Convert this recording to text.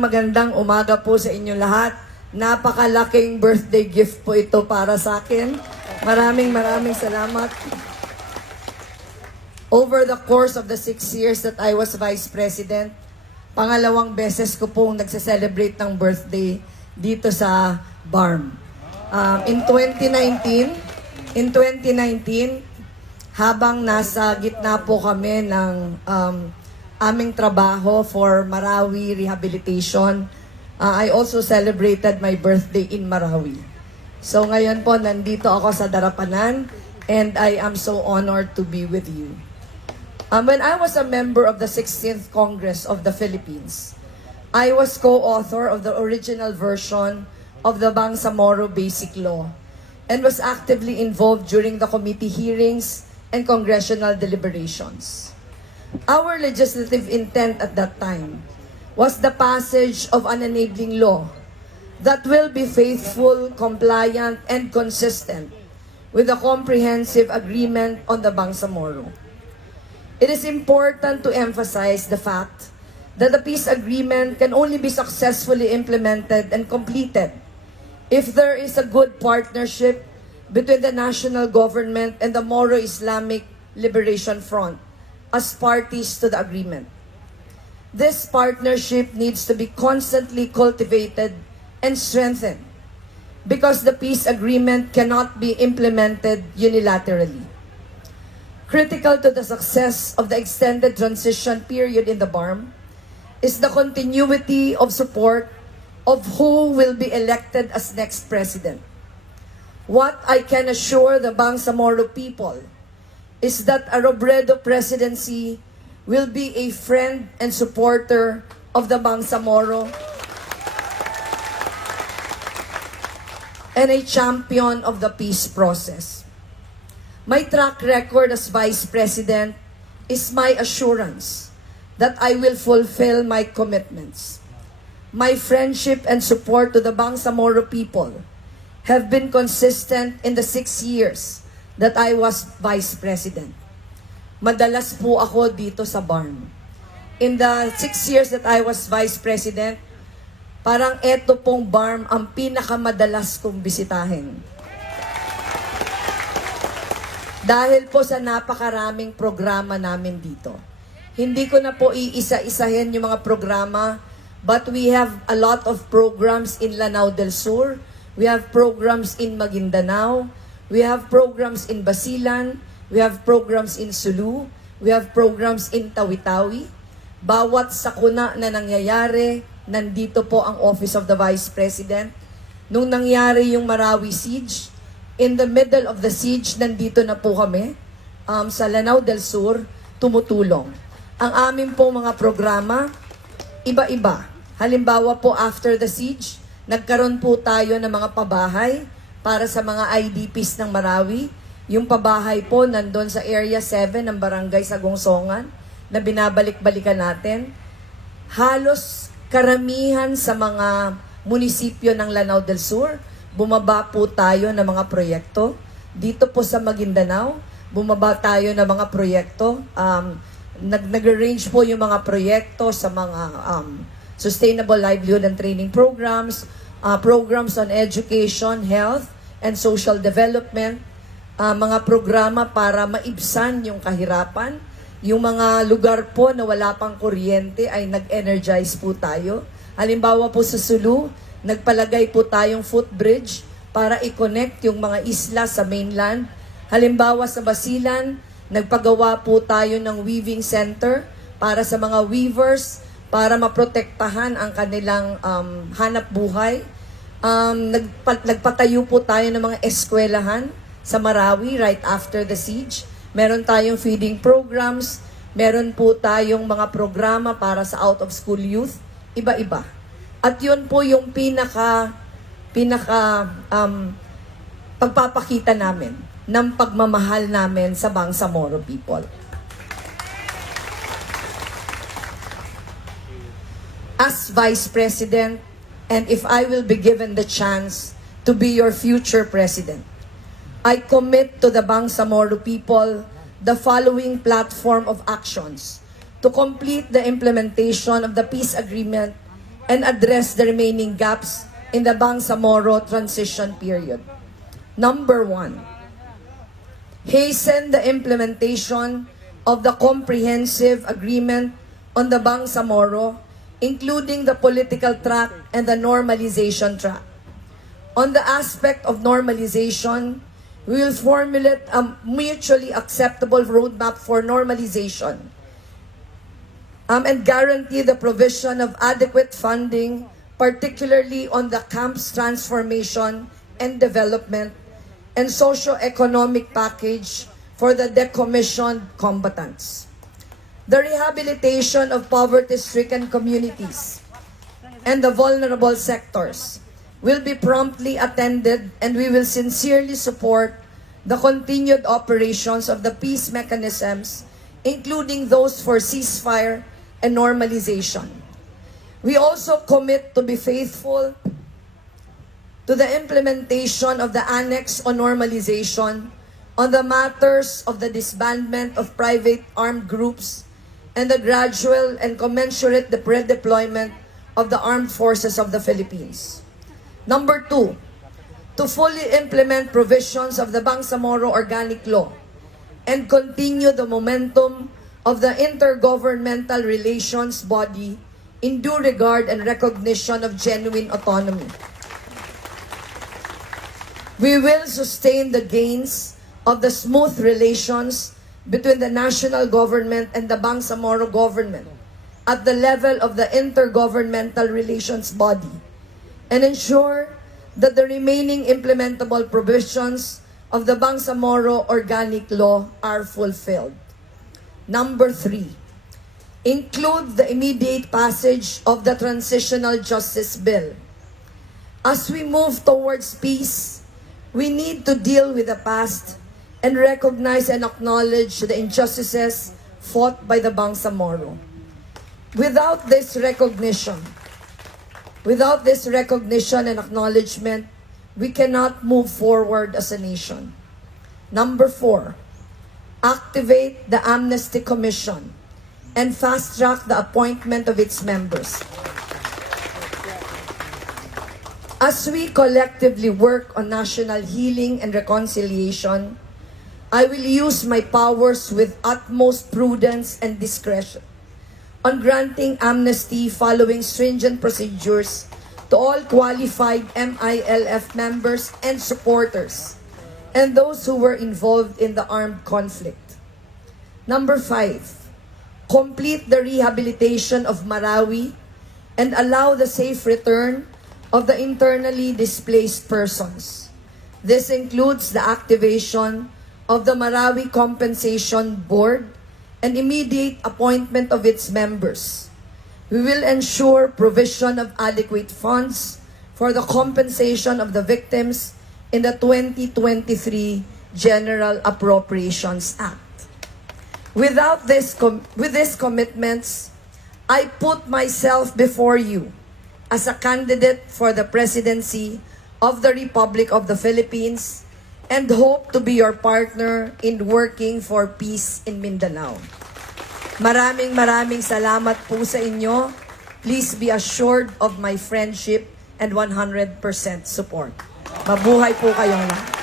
Magandang umaga po sa inyo lahat. Napakalaking birthday gift po ito para sa akin. Maraming salamat. Over the course of the 6 years that I was Vice President, pangalawang beses ko pong nagse-celebrate ng birthday dito sa BARM. In 2019, habang nasa gitna po kami ng aming trabaho for Marawi Rehabilitation, I also celebrated my birthday in Marawi. So ngayon po, nandito ako sa Darapanan, and I am so honored to be with you. When I was a member of the 16th Congress of the Philippines, I was co-author of the original version of the Bangsamoro Basic Law and was actively involved during the committee hearings and congressional deliberations. Our legislative intent at that time was the passage of an enabling law that will be faithful, compliant, and consistent with the comprehensive agreement on the Bangsamoro. It is important to emphasize the fact that the peace agreement can only be successfully implemented and completed if there is a good partnership between the national government and the Moro Islamic Liberation Front as parties to the agreement. This partnership needs to be constantly cultivated and strengthened because the peace agreement cannot be implemented unilaterally. Critical to the success of the extended transition period in the BARM is the continuity of support of who will be elected as next president. What I can assure the Bangsamoro people is that a Robredo presidency will be a friend and supporter of the Bangsamoro and a champion of the peace process. My track record as Vice President is my assurance that I will fulfill my commitments. My friendship and support to the Bangsamoro people have been consistent in the 6 years that I was Vice President. Madalas po ako dito sa BARM. In the 6 years that I was Vice President, parang eto pong BARM ang pinakamadalas kong bisitahin. Dahil po sa napakaraming programa namin dito. Hindi ko na po iisa-isahin yung mga programa, but we have a lot of programs in Lanao del Sur. We have programs in Maguindanao. We have programs in Basilan, we have programs in Sulu, we have programs in Tawi-Tawi. Bawat sakuna na nangyayari, nandito po ang Office of the Vice President. Nung nangyari yung Marawi siege, in the middle of the siege, nandito na po kami sa Lanao del Sur, tumutulong. Ang amin po mga programa, iba-iba. Halimbawa po after the siege, nagkaroon po tayo ng mga pabahay para sa mga IDPs ng Marawi. Yung pabahay po nandun sa Area 7 ng Barangay Sagungsongan na binabalik-balikan natin. Halos karamihan sa mga munisipyo ng Lanao del Sur, bumaba po tayo ng mga proyekto. Dito po sa Maguindanao, bumaba tayo ng mga proyekto. Nag-arrange po yung mga proyekto sa mga sustainable livelihood and training programs, programs on education, health, and social development, mga programa para maibsan yung kahirapan. Yung mga lugar po na wala pang kuryente ay nag-energize po tayo. Halimbawa po sa Sulu, nagpalagay po tayong footbridge para i-connect yung mga isla sa mainland. Halimbawa sa Basilan, nagpagawa po tayo ng weaving center para sa mga weavers, para maprotektahan ang kanilang hanap buhay. Nagpatayo po tayo ng mga eskwelahan sa Marawi right after the siege. Meron tayong feeding programs, meron po tayong mga programa para sa out-of-school youth, iba-iba. At yun po yung pagpapakita namin ng pagmamahal namin sa Bangsamoro people. As Vice President, and if I will be given the chance to be your future President, I commit to the Bangsamoro people the following platform of actions to complete the implementation of the peace agreement and address the remaining gaps in the Bangsamoro transition period. Number 1, hasten the implementation of the comprehensive agreement on the Bangsamoro, including the political track and the normalization track. On the aspect of normalization, we will formulate a mutually acceptable roadmap for normalization and guarantee the provision of adequate funding, particularly on the camp's transformation and development and socio-economic package for the decommissioned combatants. The rehabilitation of poverty-stricken communities and the vulnerable sectors will be promptly attended, and we will sincerely support the continued operations of the peace mechanisms, including those for ceasefire and normalization. We also commit to be faithful to the implementation of the Annex on Normalization on the matters of the disbandment of private armed groups and the gradual and commensurate redeployment of the armed forces of the Philippines. Number 2, to fully implement provisions of the Bangsamoro Organic Law and continue the momentum of the intergovernmental relations body in due regard and recognition of genuine autonomy. We will sustain the gains of the smooth relations between the national government and the Bangsamoro government at the level of the intergovernmental relations body and ensure that the remaining implementable provisions of the Bangsamoro Organic Law are fulfilled. Number 3, include the immediate passage of the Transitional Justice Bill. As we move towards peace, we need to deal with the past and recognize and acknowledge the injustices fought by the Bangsamoro. Without this recognition and acknowledgement, we cannot move forward as a nation. Number 4, activate the Amnesty Commission and fast-track the appointment of its members. As we collectively work on national healing and reconciliation, I will use my powers with utmost prudence and discretion on granting amnesty following stringent procedures to all qualified MILF members and supporters and those who were involved in the armed conflict. Number 5, complete the rehabilitation of Marawi and allow the safe return of the internally displaced persons. This includes the activation of the Marawi Compensation Board and immediate appointment of its members. We will ensure provision of adequate funds for the compensation of the victims in the 2023 General Appropriations Act. With these commitments, I put myself before you as a candidate for the presidency of the Republic of the Philippines and hope to be your partner in working for peace in Mindanao. Maraming salamat po sa inyo. Please be assured of my friendship and 100% support. Mabuhay po kayong lahat.